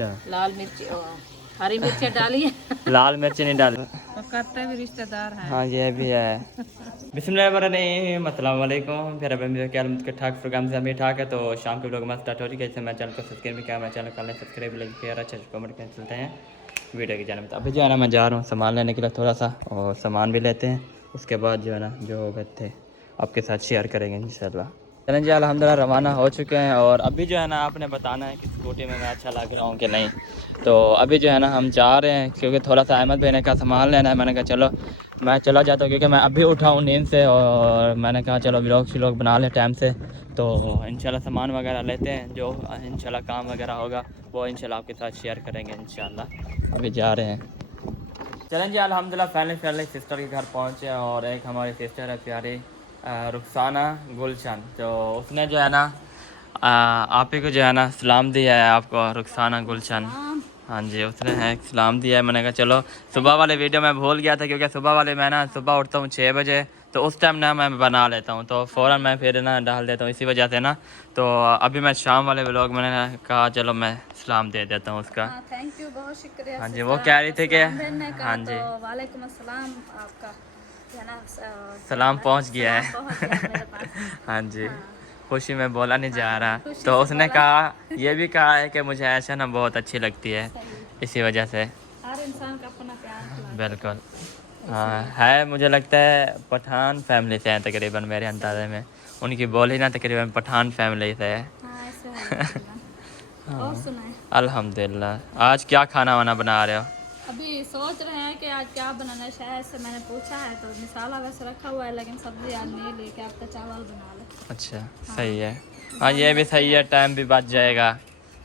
अच्छा, लाल मिर्च और हरी मिर्च डाली है। लाल मिर्च नहीं डाली। और करते भी रिश्तेदार है। हाँ ये भी है। बिस्मिल्लाहिर्रहमानिर्रहीम, अस्सलाम वालेकुम। फिर अब मेरे ख्याल में ठाक प्रोग्राम से अभी ठाक है, तो शाम के ब्लॉग में स्टार्ट हो रही है। इससे मैं चैनल को सब्सक्राइब भी किया, मैं चैनल कर लें सब्सक्राइब, लाइक किया, अच्छा कमेंट कर चलते हैं वीडियो की जानब। अभी जो है ना मैं जा रहा हूँ सामान लेने के लिए थोड़ा सा, और सामान भी लेते हैं, उसके बाद जो है ना जो हो गए थे आपके साथ शेयर करेंगे इंशाल्लाह। चलें जी, अल्हम्दुलिल्लाह रवाना हो चुके हैं। और अभी जो है ना आपने बताना है कि स्कूटी में मैं अच्छा लग रहा हूँ कि नहीं। तो अभी जो है ना हम जा रहे हैं, क्योंकि थोड़ा सा अहमद भाई ने का सामान लेना है। मैंने कहा चलो मैं चला जाता हूँ, क्योंकि मैं अभी उठा हूँ नींद से, और मैंने कहा चलो व्लॉग बना लें टाइम से। तो इंशाल्लाह सामान वगैरह लेते हैं, जो इंशाल्लाह काम वगैरह होगा वो इंशाल्लाह आपके साथ शेयर करेंगे इंशाल्लाह। अभी जा रहे हैं। चलें जी, अल्हम्दुलिल्लाह फाइनली सिस्टर के घर पहुँचे। और एक हमारी सिस्टर है प्यारी रुखसाना गुलशन, तो उसने जो है ना आप ही को जो है ना सलाम दिया है आपको, रुखसाना गुलशन। हाँ जी, उसने है सलाम दिया है। मैंने कहा चलो सुबह वाले वीडियो मैं भूल गया था, क्योंकि सुबह वाले मैं ना सुबह उठता हूँ 6 बजे, तो उस टाइम ना मैं बना लेता हूँ, तो फ़ौरन मैं फिर ना डाल देता हूँ, इसी वजह से ना। तो अभी मैं शाम वाले व्लॉग मैंने कहा चलो मैं सलाम दे देता हूँ उसका। थैंक यू, बहुत शुक्रिया। हाँ जी, वो कह रही थी कि हाँ जी तो वालेकुम अस्सलाम, आपका है ना सलाम पहुँच गया है। पहुंच गया मेरे पास। हाँ जी, हाँ, खुशी में बोला नहीं जा रहा। खुशी तो से उसने बोला। कहा, ये भी कहा है कि मुझे ऐसा ना बहुत अच्छी लगती है, सही, इसी वजह से। हर इंसान का अपना प्यार खिलाता बिल्कुल। हाँ है, मुझे लगता है पठान फैमिली से हैं तकरीबन, मेरे अंदाजे में उनकी बोली ना तकरीबन पठान फैमिली से है। हाँ, ऐसे है तकरीबन। और हाँ सुनाए, अल्हम्दुलिल्लाह। आज क्या खाना वाना बना रहे हो? अभी सोच रहे हैं कि आज क्या बनाना है। शायद से मैंने पूछा है तो मसाला वैसे रखा हुआ है, लेकिन सब्जी आज नहीं लेके आपका चावल बना ले। अच्छा सही है। हाँ ये भी सही है, टाइम भी बच जाएगा।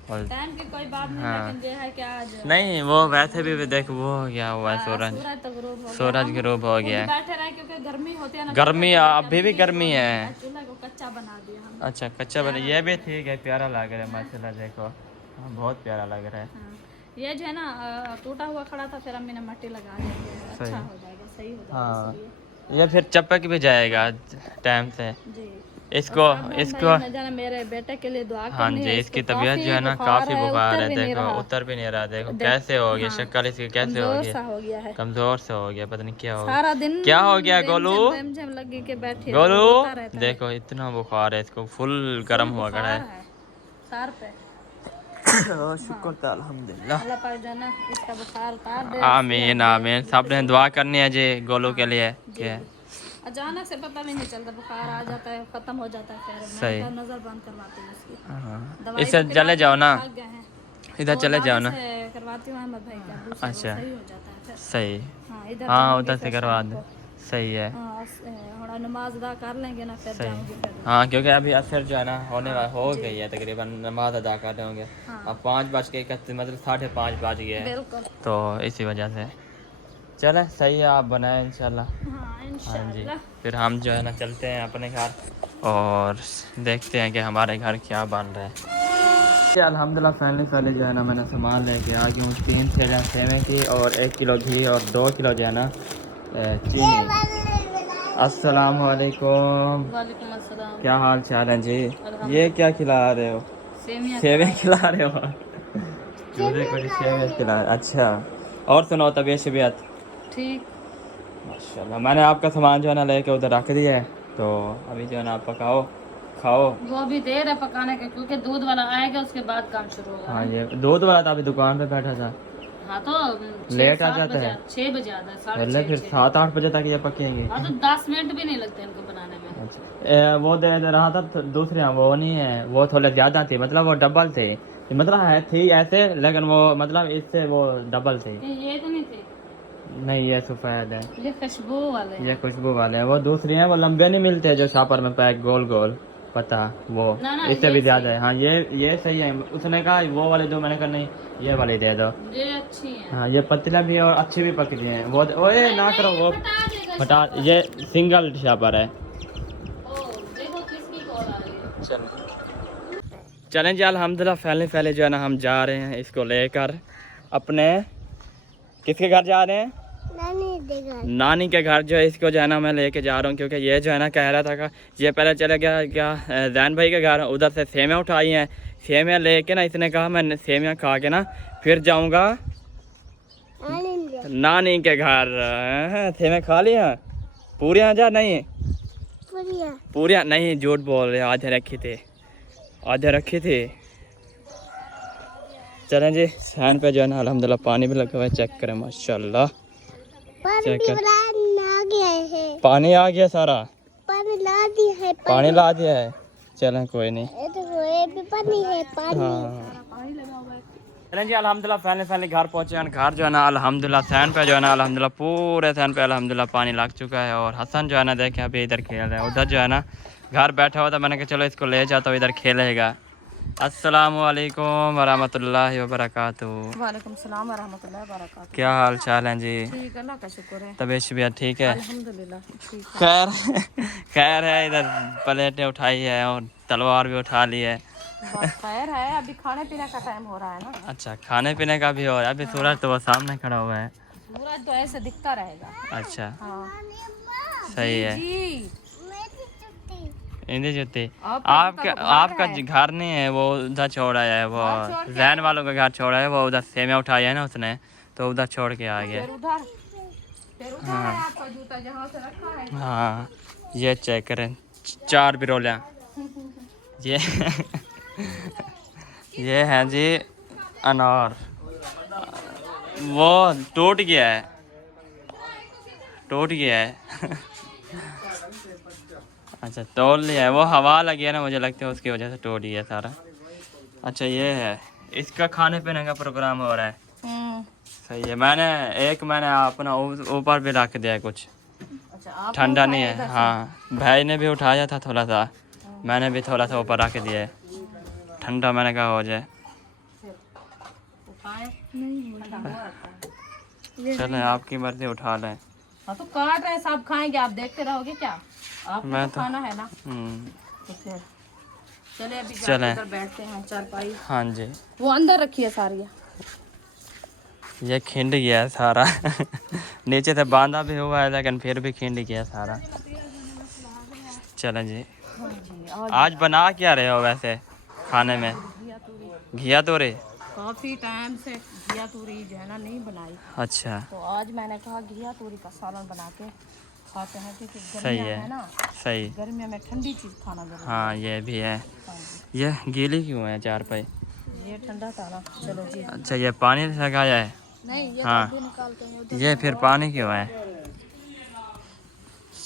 और टाइम की कोई बात नहीं, हाँ लेकिन जो है कि आज नहीं, वो वैसे भी देख वो हो गया हुआ है सूरज, सूरज तो गुरूब हो गया। सूरज हम ग्रूब हो खुद गया है। बैठे रहे क्योंकि गर्मी होती है ना, गर्मी अभी भी गर्मी है। चूल्हा को कच्चा बना दिया हम। अच्छा कच्चा बना, ये भी ठीक है, प्यारा लग रहा है माशाल्लाह। देखो हाँ, बहुत प्यारा लग रहा है। हाँ, ये जो है ना टूटा हुआ खड़ा था, फिर अम्मी ने मट्टी लगा दी, अच्छा हो जाएगा, सही हो जाएगा। हाँ ये फिर चपक भी जाएगा टाइम से। जी, इसको इसको जाना मेरे बेटे के लिए दुआ हाँ करनी जी, है। इसकी तबीयत जो है ना काफ़ी बुखार है, देखो उतर भी नहीं रहा। देखो कैसे हो गया, हाँ, शक्ल इसकी कैसे हो कमजोर गई, सा हो गया है, कमज़ोर से हो गया, पता नहीं क्या हो सारा दिन क्या हो गया। गोलू झम लगी के बैठी है, गोलू रोता रहता है। देखो इतना बुखार है इसको, फुल गर्म हुआ खड़ा है। सर पे शुक्र था अल्हम्दुलिल्लाह। अल्लाह पाक जाना इसका बुखार उतार दे। आमीन आमीन, सब ने दुआ करनी है जी गोलू के लिए। क्या अचानक से पता भी नहीं चलता, बुखार आ जाता है, खत्म हो जाता है, फिर सही। मैं नजर बंद करवाती हूँ इसकी। हाँ दवाई इससे तो चले जाओ ना, भाग गए हैं, इधर तो चले जाओ दादी ना। से करवाती हूँ अहमद भाई का, दूसरा वो अच्छा सही हो जाता है फिर। सही, हाँ, इधर हाँ जाऊंगी उधर से फिर करवा शाम दे। को। सही है हाँ, थोड़ा नमाज अदा कर लेंगे ना, फिर जाऊंगी सही। फिर। हाँ क्योंकि अभी असर जो है ना होने हाँ, हो जी। गई है तकरीबन, नमाज अदा कर रहे होंगे। हाँ, अब 5:31 मतलब 5:30 बज गए हैं, बिल्कुल। तो इसी वजह से चले सही है, आप बनाएं इंशाल्लाह। हाँ, हाँ जी, इंशाल्लाह। फिर हम जो है ना चलते हैं अपने घर, और देखते हैं कि हमारे घर क्या बन रहा है। अल्हम्दुलिल्लाह फाइनली जो है ना मैंने सामान लेके आ गया हूँ। 3 थैलियाँ सेवे की, और 1 किलो घी, और 2 किलो जो है ना चीनी। अस्सलाम वालेकुम। वालेकुम अस्सलाम। क्या हाल चाल है जी? ये क्या खिला रहे हो? सेमिया सेवे खिला रहे हो? चूल्हे को सेवे खिला, अच्छा। और सुनाओ तबीयत शबीयत? ठीक। माशाल्लाह, मैंने आपका सामान जो है ना लेके उधर रख दिया है, तो अभी जो है ना आप पकाओ खाओ। वो अभी देर है पकाने का, क्योंकि दूध वाला आएगा उसके बाद काम शुरू होगा। हाँ ये दूध वाला था, अभी दुकान पे बैठा था। हाँ तो लेट आ जाता है, 6 बजे आता है, पहले फिर 6:30। 7-8 बजे तक ये पकेंगे। हाँ तो 10 मिनट भी नहीं लगते इनको बनाने में। अच्छा वो दे रहा था तो दूसरे, वो नहीं है, वो थोड़े ज़्यादा थी, मतलब वो डबल थे, मतलब है थी ऐसे, लेकिन वो मतलब इससे वो डबल थी। ये तो नहीं थे, नहीं ये सफ़ेद है, ये खुशबू वाले ये हैं। खुशबू वाले हैं। वो दूसरी हैं, वो लंबे नहीं मिलते जो शॉपर में पैक गोल गोल, पता वो ना इससे ये भी ज़्यादा सही है। हाँ ये सही है। उसने कहा वो वाले दो, मैंने कहा नहीं ये वाले दे दो। ये अच्छी हैं। हाँ ये पतला भी है और अच्छी भी पकड़ी हैं। वो ओए ना करो, वो हटा देगा हटा, शाबाश। ये सिंगल शॉपर है। ओ, देखो किसकी कॉल आ रही है। चलें जी, अल्हम्दुलिल्लाह पहले जो है ना हम जा रहे हैं इसको लेकर अपने, किसके घर जा रहे हैं? नानी के घर जो है, इसको जो है ना मैं लेके जा रहा हूँ, क्योंकि ये जो है ना कह रहा था कि ये पहले चले गया क्या जैन भाई के घर, उधर से सेमें उठाई हैं, सेमियाँ लेके ना इसने कहा मैं सेमियाँ खा के ना फिर जाऊंगा नानी के घर। सेमियाँ खा लिया पूरियाँ जा नहीं पूरियाँ नहीं झूठ बोल रहे आधे रखे थे। चलें जी सहन पे जो है ना अल्हम्दुलिल्लाह पानी भी लगा हुआ है। चेक करें माशाल्लाह पानी आ गया सारा पानी ला दिया है। चलें कोई नहीं चलें जी अल्हम्दुलिल्लाह फाइनली घर पहुँचे हैं। घर जो है ना अल्हम्दुलिल्लाह सहन पे जो है ना अल्हम्दुलिल्लाह पूरे सहन पे अल्हम्दुलिल्लाह पानी लग चुका है। और हसन जो है ना देखे अभी इधर खेल रहा है। उधर जो है ना घर बैठा हुआ था मैंने कहा चलो इसको ले जाता हूँ इधर खेलेगा। अस्सलामु अलैकुम वरहमतुल्लाहि वबरकातुहू। वालेकुम सलाम वरहमतुल्लाहि वबरकातुहू। क्या हाल चाल है जी? ठीक, अल्लाह का शुक्र है। तबीयत ठीक है? अल्हम्दुलिल्लाह ठीक है। खैर है। इधर प्लेटें उठाई है और तलवार भी उठा ली है। बस खैर है, अभी खाने पीने का टाइम हो रहा है ना। अच्छा खाने पीने का भी हो रहा है। अभी सूरज तो वो सामने खड़ा हुआ है। सूरज तो ऐसे दिखता रहेगा। अच्छा हाँ सही है। जी इंदी जुत्ती आपका घर नहीं है वो उधर छोड़ा है। वो जैन वालों का घर छोड़ा है। वो उधर सेमियाँ उठाई है ना उसने तो उधर छोड़ के आ गया। फिर उधर है आपका जूता जहाँ से रखा है। हाँ ये चेक करें 4 बिरोलियाँ ये है जी अनार। वो टूट गया है अच्छा तोड़ लिया है। वो हवा लगी है ना मुझे लगता है उसकी वजह से टूट गया सारा। अच्छा ये है इसका खाने पीने का प्रोग्राम हो रहा है। सही है। मैंने अपना ऊपर भी रख दिया है कुछ। अच्छा ठंडा नहीं है। हाँ भाई ने भी उठाया था थोड़ा सा मैंने भी थोड़ा सा ऊपर रख दिया है ठंडा मैंने कहा हो जाए। चलें आपकी मर्जी उठा लें। हाँ तो काट रहे सब खाएंगे आप देखते रहोगे क्या? आप मैं तो खाना है ना तो फिर चले अभी चलें बैठते हैं चारपाई। हाँ जी वो अंदर रखिए सारी। ये खिंड गया है सारा नीचे से बांधा भी हुआ है लेकिन फिर भी खिंड गया सारा। चलें जी आज बना क्या रहे हो वैसे खाने में? घिया तोरी काफी टाइम से घिया तोरी जो है ना नहीं बनाई। अच्छा तो आज मैंने कहा घिया तोरी का सालन बना के खाते हैं क्योंकि सही गर्मियाँ है है ना। सही। गर्मियों में ठंडी चीज़ खाना जरूरी हाँ ये भी है। हाँ जी। ये गीली क्यों है चारपाई? ये ठंडा था ना। चलो जी अच्छा ये पानी लगाया है? नहीं ये हाँ निकालते हैं ये फिर पानी क्यों है?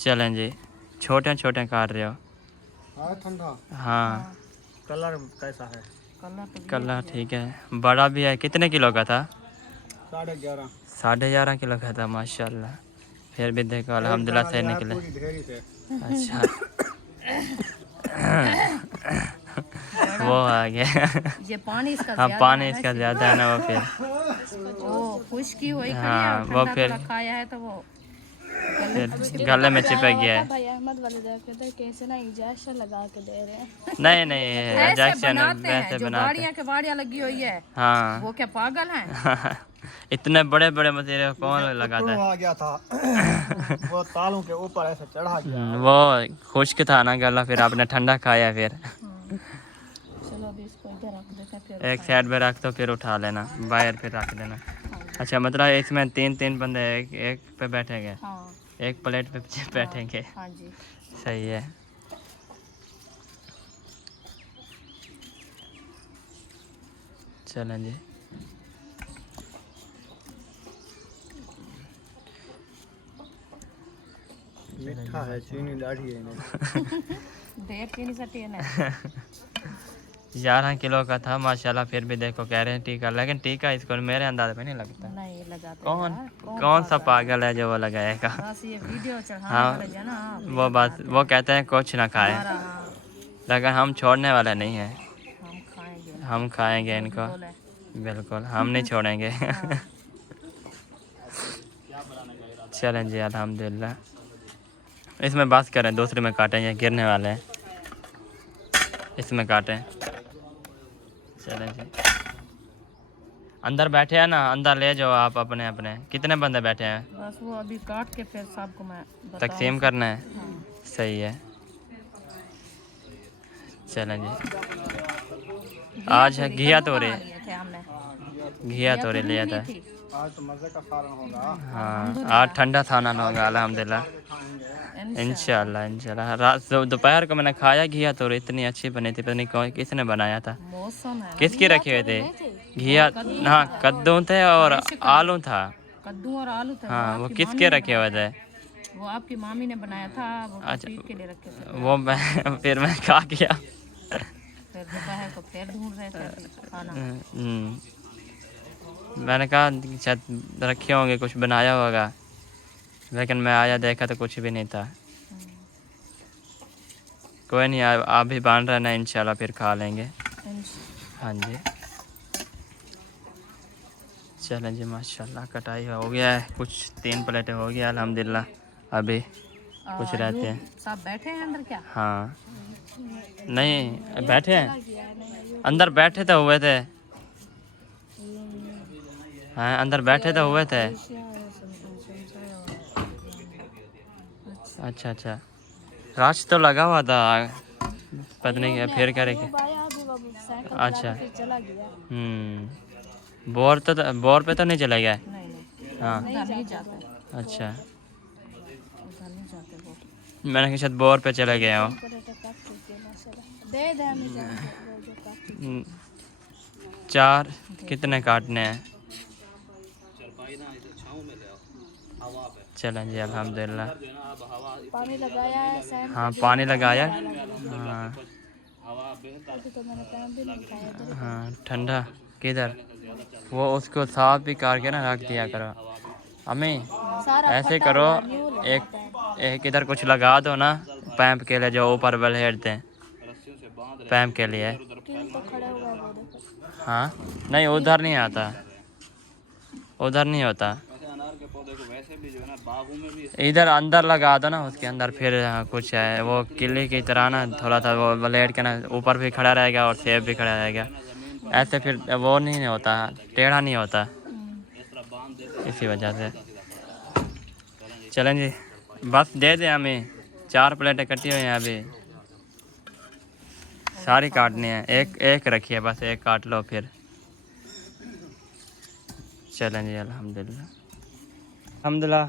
चलें जी छोटे छोटे काट रहे हो? ठंडा। हाँ कलर कैसा है? कलर ठीक है। बड़ा भी है। कितने किलो का था? 11.5। 11.5 किलो का था माशाल्लाह। फिर भी देखो अल्हम्दुलिल्लाह सही निकले। अच्छा वो आ गया ये पानी इसका हाँ पानी इसका ज़्यादा है ना वो फिर ओ खुश्की हुई हाँ वो फिर खाया है तो वो गले में चिपक गया है। भाई अहमद वाले जाके कैसे ना इंजेक्शन लगा के दे रहे हैं। नहीं इंजेक्शन वैसे जो बनाते के वाड़ियाँ लगी हुई है हाँ वो क्या पागल हैं? इतने बड़े बड़े मसाले कौन लगाता है? आ गया था वो तालों के ऊपर ऐसे चढ़ा गया। वो खुश्क था ना गला फिर आपने ठंडा खाया फिर। चलो अभी इसको इधर रख देते हैं फिर एक साइड पे रख दो फिर उठा लेना बाहर फिर रख देना। अच्छा मतलब इसमें 3 बंदे एक पे बैठेंगे हाँ एक प्लेट पे बैठेंगे। हाँ जी सही है। चलें जी मीठा है चीनी दाढ़ी है देर चीनी सटी है ना 11 किलो का था माशाल्लाह। फिर भी देखो कह रहे हैं टीका लेकिन टीका इसको मेरे अंदाज में नहीं लगता। नहीं लगाते कौन सा पागल है जो वो लगाएगा? बस ये वीडियो चढ़ाने हाँ वाले जो ना वो बात वो कहते हैं कुछ ना खाए लेकिन हम छोड़ने वाले नहीं हैं। हम खाएंगे इनको बिल्कुल हम नहीं छोड़ेंगे। चलें जी अल्हम्दुलिल्लाह। इसमें बस करें दूसरे में काटें ये गिरने वाले हैं इसमें काटें। चलें जी अंदर बैठे हैं ना अंदर ले जाओ आप अपने अपने। कितने बंदे बैठे हैं? बस वो अभी काट के फिर सबको मैं तकसीम करना है। सही है। चलें जी आज है घिया तोरे, लिए थे हमने। घिया तोरे लिया था। थी। आज तो मजे का सालन होगा। हाँ आज ठंडा खाना होगा अल्हम्दुलिल्लाह, इंशाल्लाह इंशाल्लाह। रात दोपहर को मैंने खाया घिया तोरे, इतनी अच्छी बनी थी, पता नहीं कौन किसने बनाया था, मौसम है ना। किसके रखे हुए थे घिया। हाँ कद्दू थे और आलू था। कद्दू और आलू थे। हाँ वो किसके रखे हुए थे? वो आपकी मामी ने बनाया था, वो अच्छा। बकरीद के लिए रखे थे। वो मैं फिर मैं खा गया। फिर दोपहर को फिर ढूंढ रहे थे खाना। मैंने कहा शायद रखे होंगे, कुछ बनाया होगा, लेकिन मैं आया देखा तो कुछ भी नहीं था। कोई नहीं, आप भी बांध रहे ना, इंशाल्लाह फिर खा लेंगे। हाँ जी चलें जी, माशाल्लाह कटाई हो गया है, कुछ 3 प्लेटें हो गया अल्हम्दुलिल्लाह। अभी कुछ रहते हैं। सब बैठे हैं अंदर क्या? हाँ नहीं बैठे हैं, अंदर बैठे तो हुए थे। हाँ अंदर बैठे तो हुए थे। अच्छा अच्छा, राश तो लगा हुआ था, पता नहीं फिर करेंगे। अच्छा बोर तो बोर पे तो नहीं चला गया। हाँ नहीं जाते। अच्छा उधर नहीं जाते वो। मैंने कहा शायद बोर पे चले गए हो। दे दे हमें 4 कितने काटने हैं? चलें जी अल्हम्दुलिल्लाह। पानी लगाया है। हाँ पानी लगाया। हाँ तो मैंने टाइम भी नहीं खाया। हाँ ठंडा किधर, वो उसको साफ भी करके ना रख दिया करो। अम्मी ऐसे करो, एक इधर कुछ लगा दो ना पैंप के लिए, जो ऊपर बैठते हैं पैंप के लिए। हाँ नहीं उधर नहीं आता, उधर नहीं होता, इधर अंदर लगा दो ना उसके अंदर। फिर कुछ है वो किले की तरह ना, थोड़ा सा वो लेट के ना ऊपर भी खड़ा रहेगा और सेब भी खड़ा रहेगा, ऐसे फिर वो नहीं होता, टेढ़ा नहीं होता, इसी वजह से। चलें जी बस दे दें हमें, 4 प्लेटें कटी हुई हैं अभी, सारी काटनी है। एक रखिए बस, एक काट लो फिर। चलें जी अल्हम्दुलिल्लाह। अल्हम्दुलिल्लाह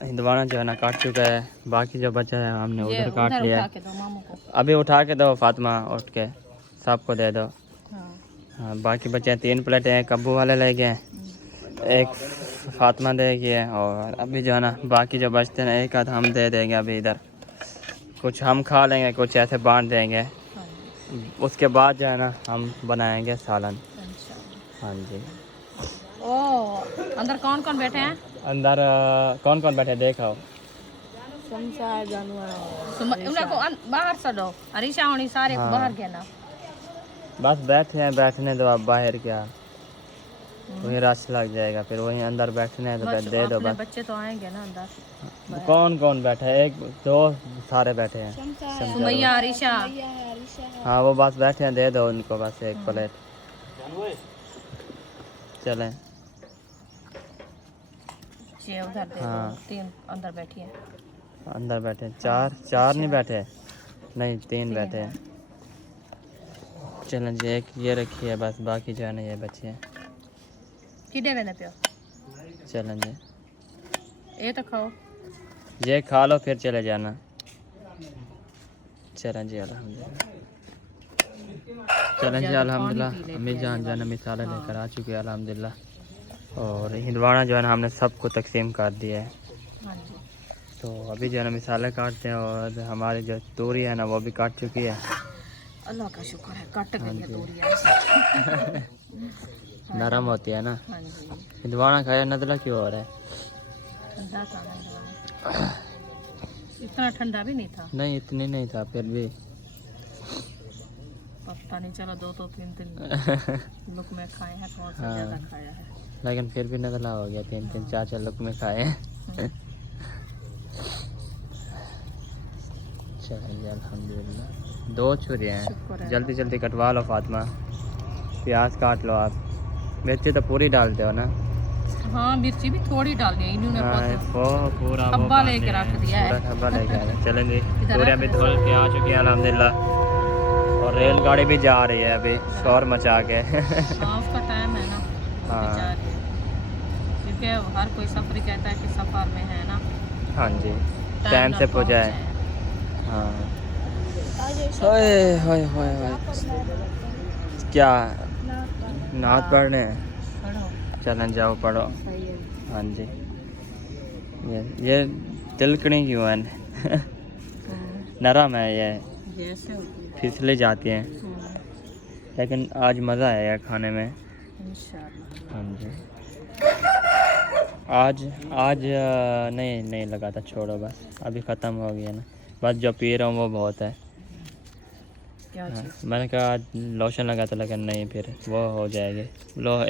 हिंदवाना जो है ना काट चुका है, बाकी जो बचा है हमने उधर काट लिया है। अभी उठा के दो फातिमा, उठ के सबको दे दो। हाँ बाकी बचे 3 प्लेटें हैं, कब्बू वाले ले गए, एक फातिमा दे गए, और अभी जो है ना बाकी जो बचते हैं एक आध हम दे देंगे अभी इधर, कुछ हम खा लेंगे, कुछ ऐसे बांट देंगे। उसके बाद जो है ना हम बनाएंगे सालन। हाँ जी। ओ अंदर कौन कौन बैठे हैं? अंदर कौन कौन बैठे देखो। उनको बाहर से दो, अरीशा होनी सारे हाँ। बाहर गए ना। बस बैठे हैं, बैठने दो, अब बाहर क्या वही रश लग जाएगा, फिर वहीं अंदर बैठने हैं तो दे दो बस। बच्चे तो आएंगे ना अंदर। कौन कौन बैठा है? 1 2 सारे बैठे हैं। सुमैया, अरीशा। हाँ वो बस बैठे हैं, दे दो उनको बस 1 प्लेट। चलें उधर दे हाँ। 3 अंदर बैठी है। अंदर बैठे 4 नहीं बैठे, नहीं 3 बैठे हैं। चलें जी, एक ये रखी है बस, बाकी जो है ना ये बचे हैं। किधे वेले पियो? चलें जी ये तो खाओ, ये खा लो फिर चले जाना। चलें जी अल्हम्दुलिल्लाह। चलें जी अल्हम्दुलिल्लाह, अम्मी जान जो है ना मिसाला लेकर आ चुके हैं अल्हम्दुलिल्लाह, और हिंदवाना जो है ना हमने सबको तकसीम कर दिया है। तो अभी जो है ना मिसाले काटते हैं, और हमारी जो तोरी है ना वो भी काट चुकी है। अल्लाह का शुक्र है कट गई है तोरियां। नरम होती है ना। हाँ जी। हिंदवाना खाया नदला क्यों हो रहा है? ठंडा था, इतना ठंडा भी नहीं था। नहीं इतनी नहीं था, फिर भी पता नहीं चला 2-3 लुक में खाए हैं, कौन सा ज़्यादा खाया है, लेकिन फिर भी नदला हो गया। 3 4 लुक में खाए हैं। चलिए अल्हम्दुलिल्लाह। 2 छुरियाँ हैं, जल्दी जल्दी कटवा लो फातिमा। प्याज काट लो आप, मिर्ची तो पूरी डालते हो ना? हाँ मिर्ची भी थोड़ी डाल दी इन्होंने, पूरा हब्बा लेके रख दिया है। हब्बा लेके आए। चलें जी, पूरे अभी धुल के आ चुकी है अल्हम्दुलिल्लाह, और और रेलगाड़ी भी जा रही है अभी शोर मचा के। ऑफ का टाइम है ना, हाँ। जा रही है। क्योंकि हर कोई सफरी कहता है कि सफर में है ना, हाँ जी, टाइम से पहुँचाए। हाँ। ओए होए होए होए, क्या नात पढ़ने? चलें जाओ पढ़ो। हाँ जी। ये तिलकनी क्यों है? नरम है ये, जैसे होती है। फिसले जाती हैं, लेकिन आज मज़ा आएगा खाने में। इंशाल्लाह। हाँ जी। आज आज नहीं लगा था, छोड़ो बस, अभी ख़त्म हो गया ना। बस जो पी रहा हूँ वो बहुत है। क्या हाँ, चीज़? मैंने कहा लोशन लगा था, लेकिन नहीं, फिर वो हो जाएगी।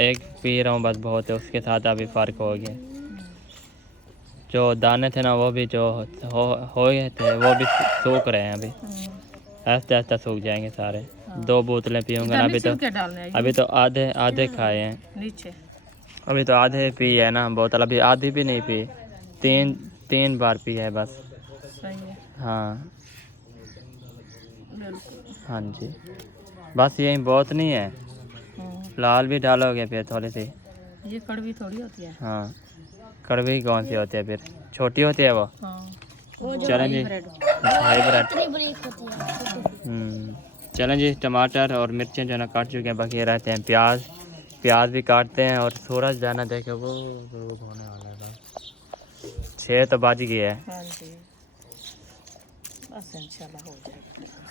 एक पी रहा हूँ बस, बहुत है, उसके साथ अभी फ़र्क हो गया। जो दाने थे ना वो भी जो हो गए थे वो भी सूख रहे हैं अभी, आहिस्ता आहिस्ता सूख जाएंगे सारे। 2 बोतलें पीऊँगा ना, अभी तो आधे खाए हैं नीचे। अभी तो आधे पी है ना बोतल, अभी आधी भी नहीं पी, 3 बार पी है बस। सही है। हाँ बिल्कुल। हाँ जी, बस यही बहुत नहीं है, लाल भी डालोगे फिर थोड़ी सी। ये कड़वी थोड़ी होती है। हाँ, कड़वी कौन सी होती है फिर? छोटी होती है वो। हाँ। चलें जी, हाइब्रिड। चलें जी, टमाटर और मिर्चें जो है ना काट चुके हैं, बाकी रहते हैं प्याज भी काटते हैं। और सूरज जो है ना देखे वो होने वाला है बस, 6 तो बज गए है। हाँ जी, बस इंशाल्लाह हो जाएगा।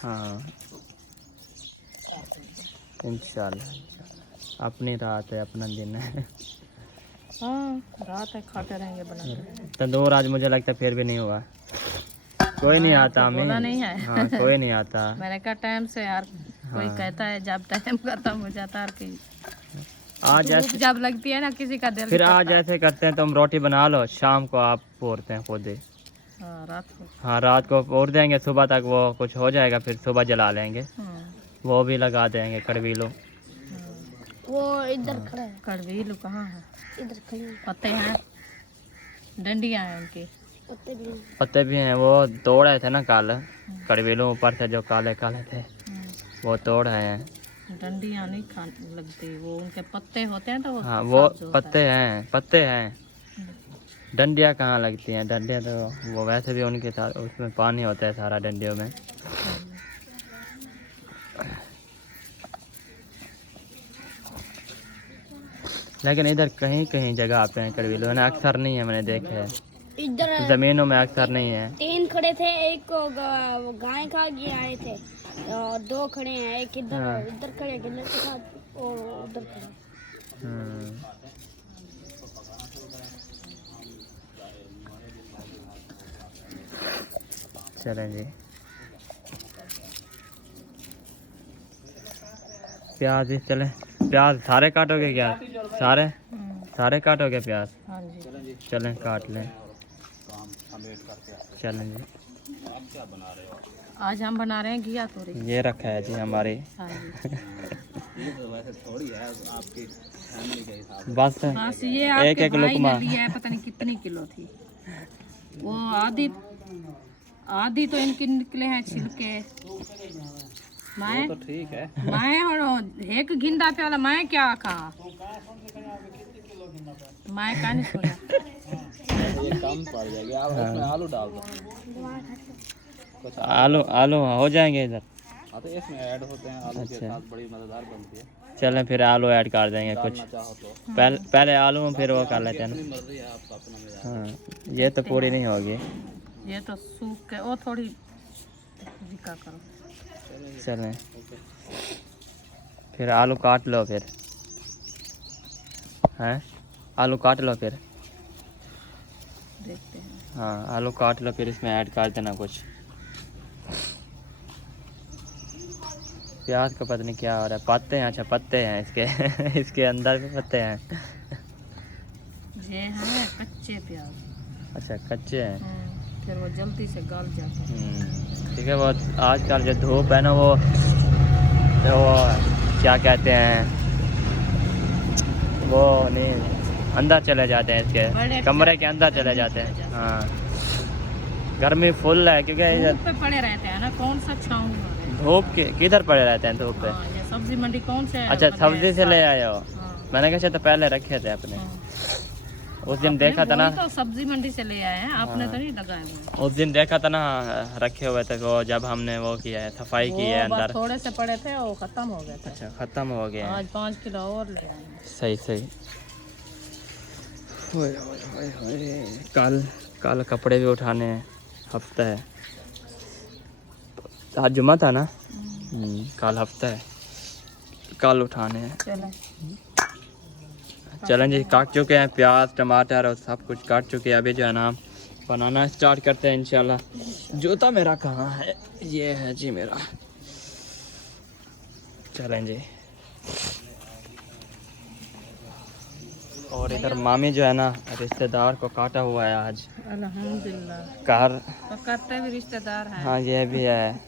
हाँ इंशाल्लाह, अपनी रात है, अपना दिन है। हाँ, रात है, खाते रहेंगे बनाते। तंदूर आज मुझे लगता है फिर भी नहीं हुआ, कोई नहीं आता हमें। बोला नहीं है। हाँ, कोई नहीं आता। मैंने कहा टाइम से यार, कोई कहता है जब टाइम खत्म हो जाता है कि आज ऐसे जब लगती है ना किसी का दिल फिर आज ऐसे करते हैं, तुम रोटी बना लो, शाम को आप पोरते हैं खुद ही। हाँ, रात को। हाँ, रात को पोर देंगे, सुबह तक वो कुछ हो जाएगा, फिर सुबह जला लेंगे। वो भी लगा देंगे कड़वीलो। वो इधर खड़ा है। कड़वीलो कहाँ है? इधर खड़े पत्ते हैं, डंडियाँ हैं उनकी। पत्ते भी हैं, वो तोड़े थे ना कल, कड़वीलो ऊपर से जो काले काले थे वो तोड़ हैं। डंडियाँ नहीं खाने लगती, वो उनके पत्ते होते हैं तो वो। हाँ, वो पत्ते हैं, डंडियाँ कहाँ लगती हैं? डंडियाँ तो वो वैसे भी उनके साथ उसमें पानी होता है सारा डंडियों में। लेकिन इधर कहीं कहीं जगह पे हैं कड़वीलो ना, अक्सर नहीं है, मैंने देखे हैं इधर जमीनों में, अक्सर नहीं है। 3 खड़े थे, एक को गाय खा के आए थे, और 2 खड़े हैं, एक इधर हाँ। इधर खड़े गले के साथ और उधर खड़े। चलें जी, प्याज भी चले। प्याज सारे काटोगे क्या? सारे काटोगे प्याज? हाँ जी। चलें काट लें। चलें जी, आज हम बना रहे हैं घिया तोरी। ये रखा है जी हमारी। हाँ जी। बस बस ये आपके एक भाई लुकमा। ने लिया है, पता नहीं कितनी किलो थी वो। आधी तो इनके निकले हैं छिलके। मैं तो ठीक है, मैं और एक गिंदा प्याला मैं क्या कहा, मैं का नहीं सुना। ये कम पड़ जाएगी, आप इसमें आलू डाल दो। आलू हो जाएंगे इधर। हाँ, तो इसमें ऐड होते हैं आलू के साथ, बड़ी मज़ेदार बनती है। चलें फिर आलू ऐड कर देंगे कुछ, चाहो तो पहले आलू फिर वो कर लेते हैं ना। मर्जी है आपका, अपना मज़ा। हाँ, ये तो पूरी नहीं होगी। ये तो सूख के वो थोड़ी जिक्का करो। चलें फिर आलू काट लो, फिर हैं आलू काट लो फिर। देखते हैं। हाँ, आलू काट लो, फिर इसमें ऐड कर देना कुछ। प्याज का पता नहीं क्या हो रहा है, पत्ते हैं, अच्छा पत्ते हैं इसके इसके अंदर भी पत्ते हैं। ये है कच्चे प्याज। अच्छा, कच्चे हैं। फिर वो जल्दी से गल जाते हैं। ठीक है, वो आजकल जो धूप है ना, वो तो वो क्या कहते हैं, वो नहीं, अंदर चले जाते हैं, इसके कमरे के अंदर चले जाते हैं। हाँ, गर्मी फुल है क्योंकि धूप पे पड़े रहते हैं ना, कौन सा छाऊं। धूप के किधर पड़े रहते हैं धूप पे? ये सब्जी मंडी कौन से है? अच्छा सब्जी से ले आए हो? हाँ। मैंने कहा तो पहले रखे थे अपने। उस दिन देखा था ना, तो सब्जी मंडी से ले आए हैं, आपने तो नहीं लगाए हुए। उस दिन देखा था ना रखे हुए थे वो, जब हमने वो किया है सफाई की है वो बस अंदर। थोड़े से पड़े थे वो खत्म हो गए थे। अच्छा खत्म हो गए हैं। आज 5 किलो और ले आए हैं। सही सही। होए होए होए होए। कल कपड़े भी उठाने हैं, हफ्ता है। आज जुम्मा था ना, कल हफ्ता है, कल उठाने हैं। चलें जी, काट चुके हैं प्याज टमाटर और सब कुछ काट चुके हैं। अभी जो है ना बनाना स्टार्ट करते हैं इंशाल्लाह। जूता मेरा कहाँ है? ये है जी मेरा। चलें जी। और इधर मामी जो है ना रिश्तेदार को काटा हुआ है आज। अल्हम्दुलिल्लाह। कार पकड़ते भी रिश्तेदार हैं। हाँ ये भी है,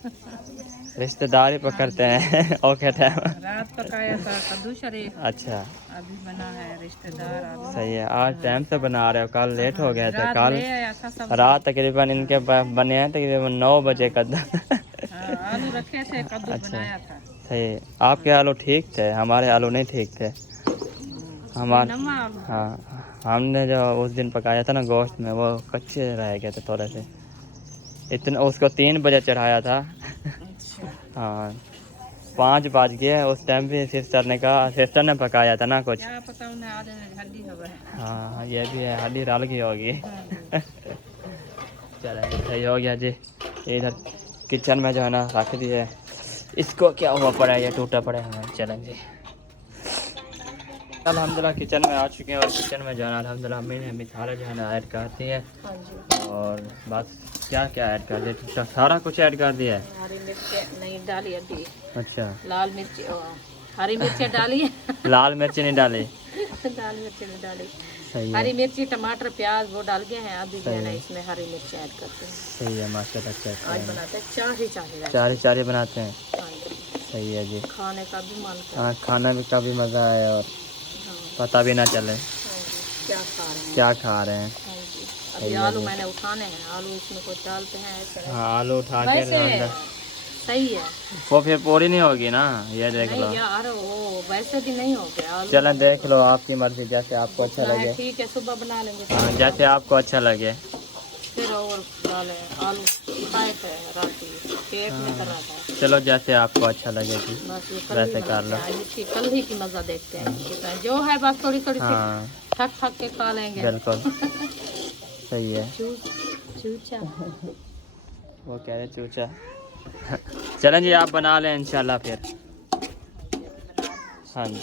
रिश्तेदार ही पकड़ते हैं। ओके टाइम रात पकाया था कद्दू शरीफ, अच्छा अभी बना है रिश्तेदार। अभी सही है। आज टाइम से बना रहे हो, कल लेट हो गया था। रात कल ले आया था सब। रात तकरीबन इनके बने हैं तकरीबन 9 बजे कद्दू। हाँ, आलू रखे थे, कद्दू अच्छा। बनाया था। सही है। आपके आलू ठीक थे, हमारे आलू नहीं ठीक थे। हमारे नम्मा आलू। हाँ, हमने जो उस दिन पकाया था ना गोश्त में, वो कच्चे रह गए थे थोड़े से। इतना उसको 3 बजे चढ़ाया था। हाँ 5 बज गए उस टाइम भी। सिस्टर ने पकाया था ना कुछ। क्या पता उन्हें आधे में हड्डी हो गए। हाँ ये भी है, हड्डी डाल की होगी। चलें सही हो गया जी। इधर किचन में जो है ना रख दिए। इसको क्या हुआ पड़ा है, ये टूटा पड़ा है हमें। चलें जी, अल्हम्दुलिल्लाह किचन में आ चुके हैं। और किचन में जो है ना अल्हम्दुलिल्लाह अम्मी ने मिसाला जो है ना ऐड करती है। और बस क्या क्या ऐड कर दिया, सारा कुछ ऐड कर दिया है। हरी मिर्च नहीं डाली अभी। अच्छा लाल मिर्च हरी मिर्च डाली है। लाल मिर्च नहीं डाली? लाल मिर्च नहीं डाली। सही हरी है, मिर्ची टमाटर प्याज वो डाल गए हैं। अभी जो है ना सही है। इसमें हरी मिर्च ऐड करते हैं। सही है माशाल्लाह। अच्छा आज बनाते हैं चाहे चार ही बनाते हैं। सही है जी। खाने का भी मन कर। हाँ खाना भी का भी मज़ा है और पता भी ना चले क्या खा रहे हैं। क्या खा रहे हैं। हाँ जी। अभी आलू मैंने उठाने हैं, आलू इसमें कुछ डालते हैं ऐसे। हाँ आलू उठा के वैसे अंदर सही है। वो फिर पूरी नहीं होगी ना, ये देख लो। नहीं यार वो वैसे भी नहीं हो गया आलू। चलें देख लो, आपकी मर्जी, जैसे आपको अच्छा लगे। ठीक है सुबह बना लेंगे। हाँ जैसे आपको अच्छा लगे। फिर और डाले आलू खाए थे राती, पेट में कर रहा था। चलो जैसे आपको अच्छा लगे जी, बस ये कल वैसे ही कर लो। कल ही की मजा देखते हैं कितना जो है। बस थोड़ी थोड़ी हाँ थक थक के खा लेंगे। बिल्कुल सही है। चूचा वो कह रहे चूचा। चलें जी आप बना लें इंशाल्लाह फिर। हाँ जी।